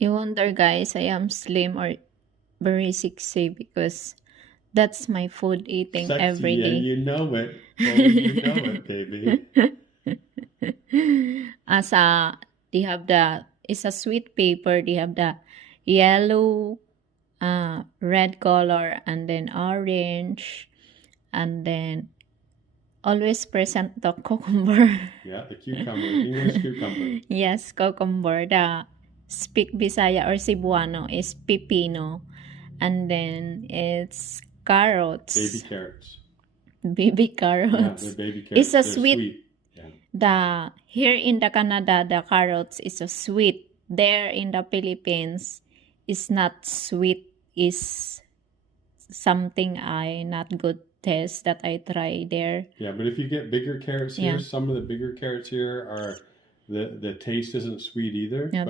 You wonder, guys, I am slim or very sexy because that's my food eating every Sexy, and day. you know it. Oh, you know it, baby. As a, they have the, it's a sweet paper. They have the yellow, red color, and then orange, and then always present the cucumber. Yeah, the cucumber, English cucumber. Yes, cucumber. The speak Bisaya or Cebuano is pipino. And then it's carrots. Baby carrots. Baby Yeah, carrots. they're baby carrots. It's a They're sweet. sweet. Yeah. The here in the Canada, the carrots is a sweet. There in the Philippines, is not sweet. Is something I not good taste that I try there. Yeah, but if you get bigger carrots here, Yeah. some of the bigger carrots here are the taste isn't sweet either. Yeah.